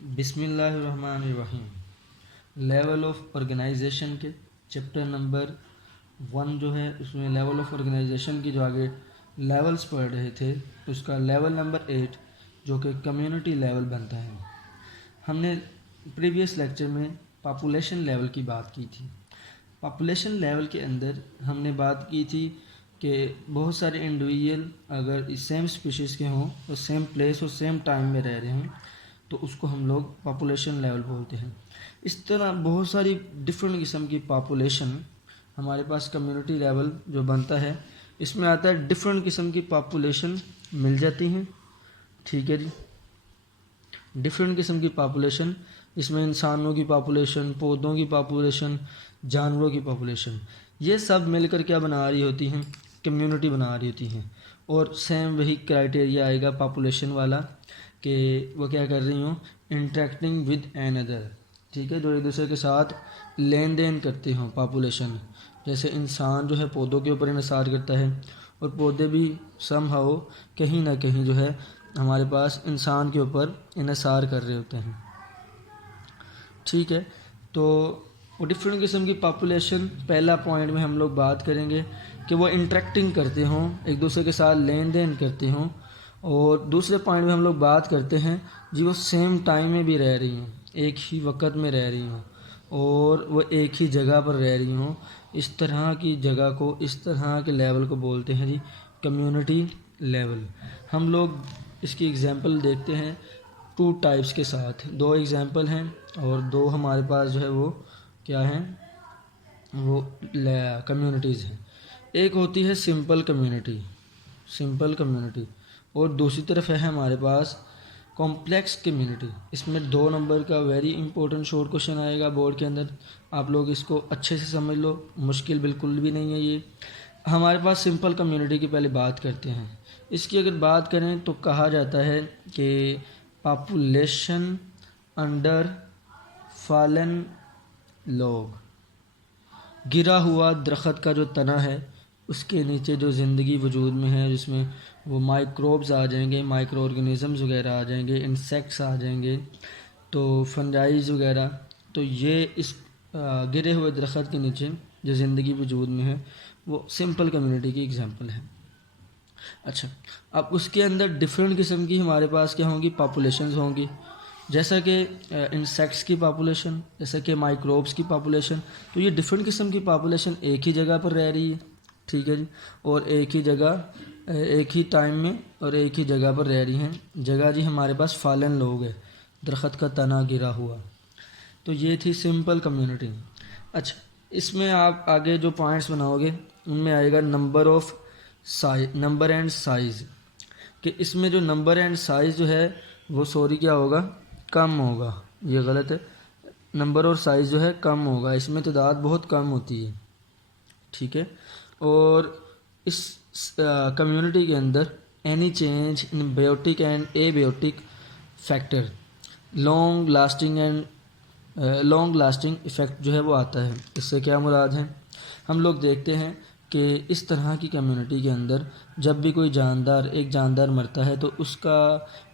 بسم اللہ الرحمن الرحیم. لیول آف آرگنائزیشن کے چیپٹر نمبر 1 جو ہے اس میں لیول آف آرگنائزیشن کی جو آگے لیولز پڑھ رہے تھے اس کا لیول نمبر 8 جو کہ کمیونٹی لیول بنتا ہے. ہم نے پریویس لیکچر میں پاپولیشن لیول کی بات کی تھی. پاپولیشن لیول کے اندر ہم نے بات کی تھی کہ بہت سارے انڈیویژل اگر سیم اسپیشیز کے ہوں اور سیم پلیس اور سیم ٹائم میں رہ رہے ہوں تو اس کو ہم لوگ پاپولیشن لیول بولتے ہیں. اس طرح بہت ساری ڈفرینٹ قسم کی پاپولیشن ہمارے پاس کمیونٹی لیول جو بنتا ہے اس میں آتا ہے. ڈفرینٹ قسم کی پاپولیشن مل جاتی ہیں. ٹھیک ہے جی, ڈفرینٹ قسم کی پاپولیشن, اس میں انسانوں کی پاپولیشن, پودوں کی پاپولیشن, جانوروں کی پاپولیشن, یہ سب مل کر کیا بنا رہی ہوتی ہیں, کمیونٹی بنا رہی ہوتی ہیں. اور سیم وہی کرائٹیریا آئے گا پاپولیشن والا کہ وہ کیا کر رہی ہوں, انٹریکٹنگ ود این ادر. ٹھیک ہے, جو ایک دوسرے کے ساتھ لین دین کرتے ہوں. پاپولیشن جیسے انسان جو ہے پودوں کے اوپر انحصار کرتا ہے اور پودے بھی سم ہاؤ کہیں نہ کہیں جو ہے ہمارے پاس انسان کے اوپر انحصار کر رہے ہوتے ہیں. ٹھیک ہے, تو وہ ڈفرینٹ قسم کی پاپولیشن پہلا پوائنٹ میں ہم لوگ بات کریں گے کہ وہ انٹریکٹنگ کرتے ہوں, ایک دوسرے کے ساتھ لین دین کرتے ہوں. اور دوسرے پوائنٹ میں ہم لوگ بات کرتے ہیں جی وہ سیم ٹائم میں بھی رہ رہی ہوں, ایک ہی وقت میں رہ رہی ہوں اور وہ ایک ہی جگہ پر رہ رہی ہوں. اس طرح کی جگہ کو, اس طرح کے لیول کو بولتے ہیں جی کمیونٹی لیول. ہم لوگ اس کی اگزامپل دیکھتے ہیں 2 ٹائپس کے ساتھ. 2 اگزامپل ہیں اور 2 ہمارے پاس جو ہے وہ کیا ہیں, وہ کمیونٹیز ہیں. ایک ہوتی ہے سمپل کمیونٹی, سمپل کمیونٹی, اور دوسری طرف ہے ہمارے پاس کمپلیکس کمیونٹی. اس میں 2 نمبر کا ویری امپورٹنٹ شارٹ کوشچن آئے گا بورڈ کے اندر, آپ لوگ اس کو اچھے سے سمجھ لو, مشکل بالکل بھی نہیں ہے یہ. ہمارے پاس سمپل کمیونٹی کی پہلے بات کرتے ہیں. اس کی اگر بات کریں تو کہا جاتا ہے کہ پاپولیشن انڈر فالن لوگ, گرا ہوا درخت کا جو تنا ہے اس کے نیچے جو زندگی وجود میں ہے, جس میں وہ مائکروبز آ جائیں گے, مائکرو آرگنزمز وغیرہ آ جائیں گے, انسیکٹس آ جائیں گے, تو فنجائز وغیرہ, تو یہ اس گرے ہوئے درخت کے نیچے جو زندگی وجود میں ہے وہ سمپل کمیونٹی کی اگزامپل ہے. اچھا, اب اس کے اندر ڈفرینٹ قسم کی ہمارے پاس کیا ہوں گی, پاپولیشنز ہوں گی. جیسا کہ انسیکٹس کی پاپولیشن, جیسا کہ مائکروبس کی پاپولیشن, تو یہ ڈفرینٹ قسم کی پاپولیشن ایک ہی جگہ پر رہ رہی ہے. ٹھیک ہے جی, اور ایک ہی جگہ, ایک ہی ٹائم میں اور ایک ہی جگہ پر رہ رہی ہیں. جگہ جی ہمارے پاس فالن لوگ ہے, درخت کا تنا گرا ہوا, تو یہ تھی سمپل کمیونٹی. اچھا, اس میں آپ آگے جو پوائنٹس بناؤ گے ان میں آئے گا number of size, number and size, کہ اس میں جو نمبر اینڈ سائز جو ہے وہ کیا ہوگا, کم ہوگا. یہ غلط ہے, نمبر اور سائز جو ہے کم ہوگا, اس میں تعداد بہت کم ہوتی ہے. ٹھیک ہے, اور اس کمیونٹی کے اندر any change in biotic and abiotic factor long lasting effect جو ہے وہ آتا ہے. اس سے کیا مراد ہے, ہم لوگ دیکھتے ہیں کہ اس طرح کی کمیونٹی کے اندر جب بھی کوئی ایک جاندار مرتا ہے تو اس کا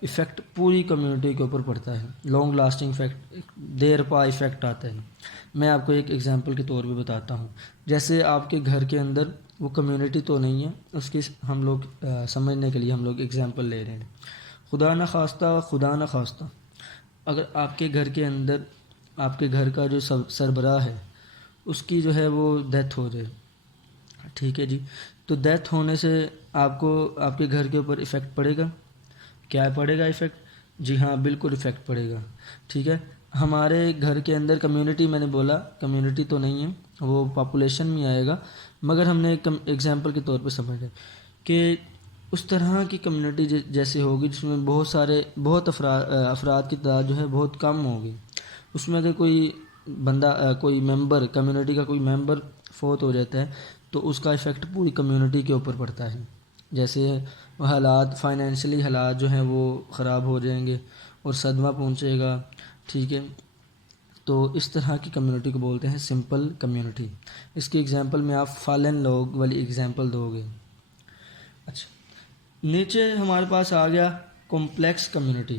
ایفیکٹ پوری کمیونٹی کے اوپر پڑتا ہے. لانگ لاسٹنگ افیکٹ, دیر پا ایفیکٹ آتا ہے. میں آپ کو ایک ایگزامپل کے طور پہ بتاتا ہوں. جیسے آپ کے گھر کے اندر وہ کمیونٹی تو نہیں ہے, اس کی ہم لوگ سمجھنے کے لیے ہم لوگ ایگزامپل لے رہے ہیں. خدا نہ خواستہ اگر آپ کے گھر کے اندر آپ کے گھر کا جو سربراہ ہے اس کی جو ہے وہ ڈیتھ ہو جائے. ٹھیک ہے جی, تو ڈیتھ ہونے سے آپ کو آپ کے گھر کے اوپر ایفیکٹ پڑے گا. کیا پڑے گا ایفیکٹ, جی ہاں بالکل ایفیکٹ پڑے گا. ٹھیک ہے, ہمارے گھر کے اندر کمیونٹی, میں نے بولا کمیونٹی تو نہیں ہے, وہ پاپولیشن میں آئے گا, مگر ہم نے ایک ایگزامپل کے طور پہ سمجھا کہ اس طرح کی کمیونٹی جیسے ہوگی جس میں بہت افراد کی تعداد جو ہے بہت کم ہوگی. اس میں اگر کوئی بندہ, کوئی ممبر, کمیونٹی کا کوئی ممبر فوت ہو جاتا ہے تو اس کا ایفیکٹ پوری کمیونٹی کے اوپر پڑتا ہے. جیسے حالات, فائنینشلی حالات جو ہیں وہ خراب ہو جائیں گے اور صدمہ پہنچے گا. ٹھیک ہے, تو اس طرح کی کمیونٹی کو بولتے ہیں سمپل کمیونٹی. اس کی ایگزامپل میں آپ فالن لوگ والی ایگزامپل دو گے. اچھا, نیچے ہمارے پاس آ گیا کمپلیکس کمیونٹی.